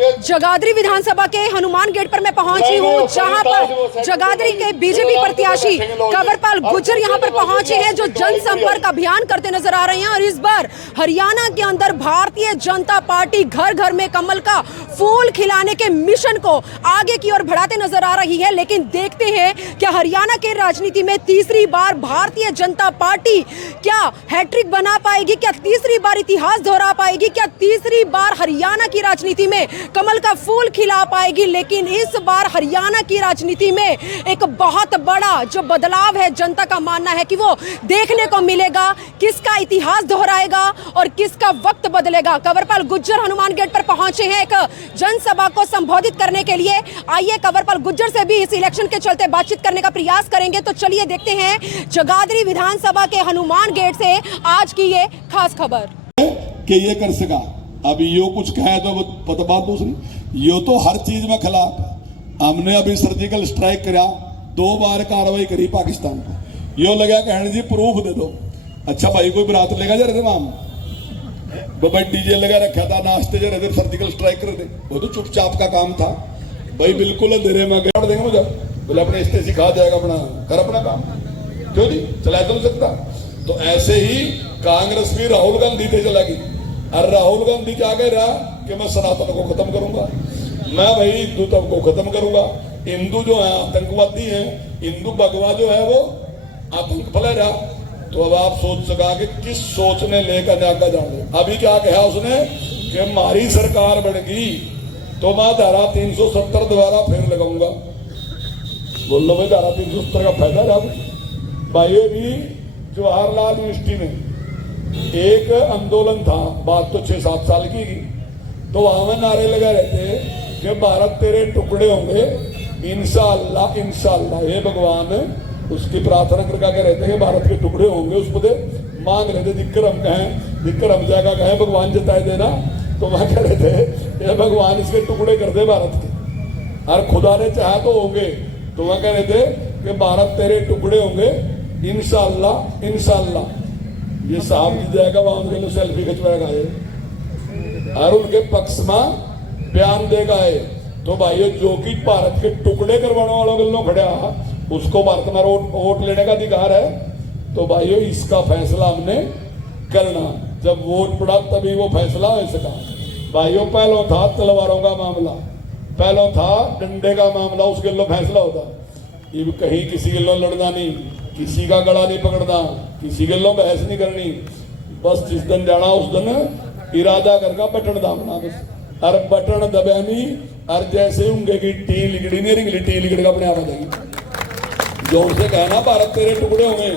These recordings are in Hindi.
जगाधरी विधानसभा के हनुमान गेट पर मैं पहुंची हूं, जहां पर जगाधरी के बीजेपी प्रत्याशी कंवरपाल गुर्जर यहां पर पहुंचे हैं, जो जनसंपर्क अभियान करते नजर आ रहे हैं। और इस बार हरियाणा के अंदर भारतीय जनता पार्टी घर घर में कमल का फूल खिलाने के मिशन को आगे की ओर बढ़ाते नजर आ रही है। लेकिन देखते हैं क्या हरियाणा के राजनीति में तीसरी बार भारतीय जनता पार्टी क्या हैट्रिक बना पाएगी, क्या तीसरी बार इतिहास दोहरा पाएगी, क्या तीसरी बार हरियाणा की राजनीति में कमल का फूल खिला पाएगी। लेकिन इस बार हरियाणा की राजनीति में एक बहुत बड़ा जो बदलाव है, जनता का मानना है कि वो देखने को मिलेगा, किसका इतिहास दोहराएगा और किसका वक्त बदलेगा। कंवरपाल गुर्जर हनुमान गेट पर पहुंचे हैं एक जनसभा को संबोधित करने के लिए। आइए कंवरपाल गुर्जर से भी इस इलेक्शन के चलते बातचीत करने का प्रयास करेंगे। तो चलिए देखते हैं जगाधरी विधानसभा के हनुमान गेट से आज की ये खास खबर कि ये कर सका। अब यो कुछ कहे तो पता बात दूसरी, यो तो हर चीज में खिलाफ। हमने अभी सर्जिकल स्ट्राइक करा, 2 बार कार्रवाई करी पाकिस्तान को। यो लगा कहने जी प्रूफ दे दो। अच्छा भाई कोई बरात लेगा जा रहे थे माम, भाई डीजे लगा रखा था, नाश्ते जा रहे थे, सर्जिकल स्ट्राइक कर दे, वो तो चुपचाप का काम था भाई। बिल्कुल अंधेरे में गाड़ देंगे मुझे, बोले अपने इससे सिखा जाएगा, अपना कर अपना काम, क्यों नहीं चला तो नहीं सकता। तो ऐसे ही कांग्रेस भी राहुल गांधी पे चला गई। और राहुल गांधी क्या कह रहा कि मैं सनातन को खत्म करूंगा, मैं भाई हिंदुत्व को खत्म करूंगा। हिंदू जो है आतंकवादी है, हिंदू भगवा जो है वो आतंक फैला रहा। तो अब आप सोच सका कि किस सोच ने लेकर आगे जाने। अभी क्या कहा उसने कि हमारी सरकार बढ़ गई तो मैं धारा 370 दोबारा फिर लगाऊंगा। बोल लो भाई धारा 370 का फायदा रहा भाई। भी जवाहरलाल यूनिवर्सिटी में एक आंदोलन था, बात तो 6-7 साल की, तो वहां में नारे लगा रहते कि भारत तेरे टुकड़े होंगे इंशाअल्लाह इंशाअल्लाह। ये भगवान उसकी प्रार्थना करके कह रहते हैं भारत के टुकड़े होंगे, उस पर मांग रहे थे दिक्कर हम कहें, दिक्कर हम जाएगा कहें भगवान जताए देना। तो वह कह रहे थे ये भगवान इसके टुकड़े कर दे भारत के, और खुदा ने चाहा तो होंगे। तो वह कह रहे थे कि भारत तेरे टुकड़े होंगे इंशाअल्लाह इंशाअल्लाह। ये साहब जी जाएगा वहां उनके लिए सेल्फी खिंचवाएगा और उनके पक्ष में बयान देगा है। तो भाई जो कि भारत के टुकड़े करवाने वालों के लोग खड़ा, उसको भारत में वोट लेने का अधिकार है। तो भाइयों इसका फैसला हमने करना, जब वोट पड़ा तभी वो फैसला हो सका। भाइयों पहले था तलवारों का मामला, पहले था डंडे का मामला, उसके लिए फैसला होता। ये कहीं किसी के लिए लड़ना नहीं, किसी का गला नहीं पकड़ना, किसी के लिए बहस नहीं करनी। बस जिस दिन जाना उस दिन इरादा करके बटन दाबना बस, और बटन दबे नहीं। और जैसे उनके की टी लिगड़ी नहीं रिंगली, टी लिगड़ का अपने आप आ जाएगी। जो उनसे कहना भारत तेरे टुकड़े होंगे,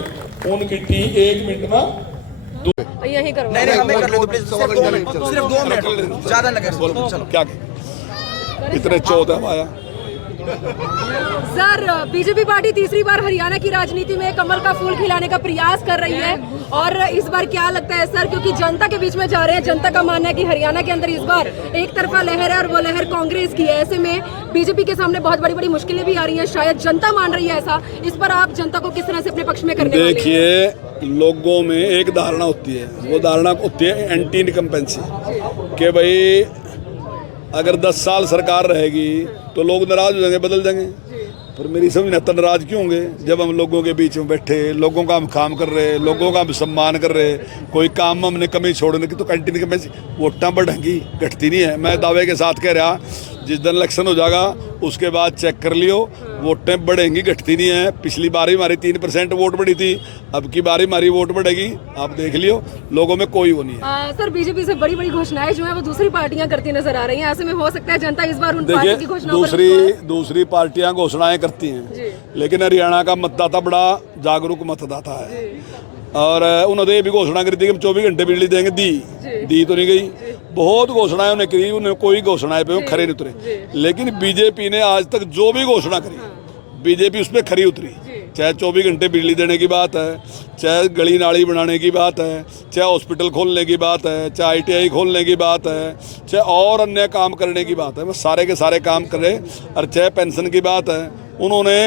उनकी टी 1 मिनट में यही करो। नहीं हमें कर लो तो प्लीज, सिर्फ 2 मिनट ज्यादा लगे। चलो क्या इतने चौदह आया। सर बीजेपी पार्टी तीसरी बार हरियाणा की राजनीति में कमल का फूल खिलाने का प्रयास कर रही है, और इस बार क्या लगता है सर, क्योंकि जनता के बीच में जा रहे हैं, जनता का मानना है कि हरियाणा के अंदर इस बार एक तरफा लहर है और वो लहर कांग्रेस की है। ऐसे में बीजेपी के सामने बहुत बड़ी बड़ी मुश्किलें भी आ रही हैं, शायद जनता मान रही है ऐसा। इस पर आप जनता को किस तरह से अपने पक्ष में करने वाले हैं? देखिए, लोगों में एक धारणा होती है, वो धारणा होती है एंटी इनकम्पेंसी, कि भाई अगर 10 साल सरकार रहेगी तो लोग नाराज हो जाएंगे, बदल जाएंगे। पर मेरी समझ नहीं आता नाराज क्यों होंगे, जब हम लोगों के बीच में बैठे, लोगों का हम काम कर रहे, लोगों का हम सम्मान कर रहे, कोई काम में हमने कमी छोड़ने की। तो कंटिन्यू कमेंसी वोटां बढ़ेंगी, घटती नहीं है। मैं दावे के साथ कह रहा, जिस दिन इलेक्शन हो जाएगा उसके बाद चेक कर लियो, वोटें बढ़ेंगी, घटती नहीं है। पिछली बारी हमारी 3% वोट बढ़ी थी, अब की बारी हमारी वोट बढ़ेगी, आप देख लियो। लोगों में कोई वो नहीं है। सर बीजेपी से बड़ी बड़ी घोषणाएं जो है वो दूसरी पार्टियां करती नजर आ रही हैं, ऐसे में हो सकता है जनता इस बार उन पार्टी की घोषणाओं दूसरी पार्टियां घोषणाएं करती हैं, लेकिन हरियाणा का मतदाता बड़ा जागरूक मतदाता है। और उन्होंने ये भी घोषणा करी थी कि 24 घंटे बिजली देंगे, दी तो नहीं गई। बहुत घोषणाएं उन्हें करी, उन्हें कोई घोषणाएं पे वो खरे नहीं उतरे। लेकिन बीजेपी ने आज तक जो भी घोषणा करी, बीजेपी उस पर खरी उतरी। चाहे 24 घंटे बिजली देने की बात है, चाहे गली नाली बनाने की बात है, चाहे हॉस्पिटल खोलने की बात है, चाहे ITI खोलने की बात है, चाहे और अन्य काम करने की बात है, वो सारे के सारे काम करे। और चाहे पेंशन की बात है, उन्होंने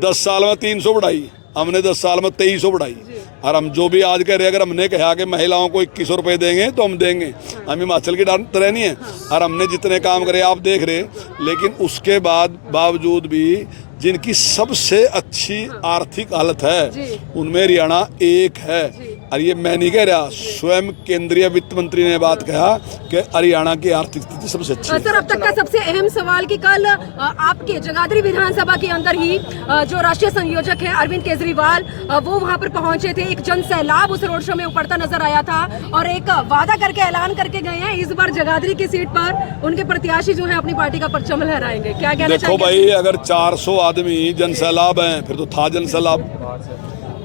10 साल में 300 बढ़ाई, हमने 10 साल में 2300 बढ़ाई। और हम जो भी आज कह रहे हैं, अगर हमने कहा कि महिलाओं को 2100 रुपये देंगे तो हम देंगे, हम हिमाचल की तरह नहीं है। और हमने जितने काम करे आप देख रहे, लेकिन उसके बावजूद भी जिनकी सबसे अच्छी आर्थिक हालत है उनमें हरियाणा एक है। और ये मैं नहीं कह रहा, स्वयं केंद्रीय वित्त मंत्री ने बात कहा कि हरियाणा की आर्थिक स्थिति सबसे अच्छी है। सर, अब तक का सबसे अहम सवाल कि कल आपके जगाधरी विधानसभा के अंदर ही जो राष्ट्रीय संयोजक है अरविंद केजरीवाल, वो वहां पर पहुंचे थे, एक जन सैलाब उस रोड शो में उमड़ता नजर आया था और एक वादा करके ऐलान करके गए हैं इस बार जगाधरी की सीट पर उनके प्रत्याशी जो है अपनी पार्टी का परचम लहराएंगे। क्या कहना देखो भाई, अगर 400 आदमी जन सैलाब हैं फिर तो था जन सैलाब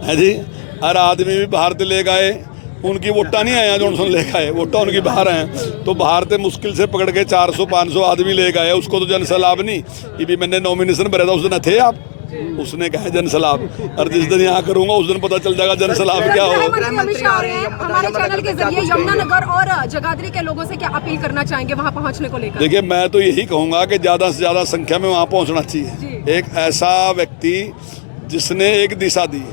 है जी। हर आदमी भी बाहर से ले गए, उनकी वोटा नहीं आया जो उनसे लेकर आए, वोटा उनकी बाहर हैं, तो बाहर से मुश्किल से पकड़ के 400-500 आदमी ले गए, उसको तो जन सैलाब नहीं। ये भी मैंने नॉमिनेशन भरा था, उस दिन थे आप, उसने कहा जन सैलाब, और जिस दिन यहाँ करूंगा उस दिन पता चल जाएगा जन सैलाब क्या हो। हमारे चैनल के जरिए यमुनानगर और जगाधरी के लोगों से क्या अपील करना चाहेंगे वहाँ पहुँचने को लेकर? देखिए, मैं तो यही कहूँगा कि ज़्यादा से ज़्यादा संख्या में वहाँ पहुँचना चाहिए। एक ऐसा व्यक्ति जिसने एक दिशा दी,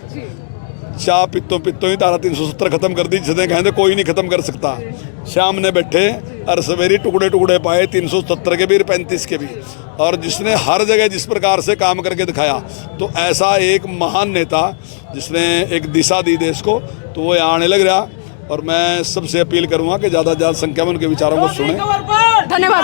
चाह पित्तों ही धारा 370 खत्म कर दी, जिसने कहें तो कोई नहीं खत्म कर सकता। शाम ने बैठे और सवेरे टुकड़े पाए 370 के भी 35 के भी, और जिसने हर जगह जिस प्रकार से काम करके दिखाया, तो ऐसा एक महान नेता जिसने एक दिशा दी देश को, तो वो यहाँ आने लग रहा। और मैं सबसे अपील करूँगा कि ज़्यादा से ज़्यादा संख्या में उनके विचारों को सुने। धन्यवाद।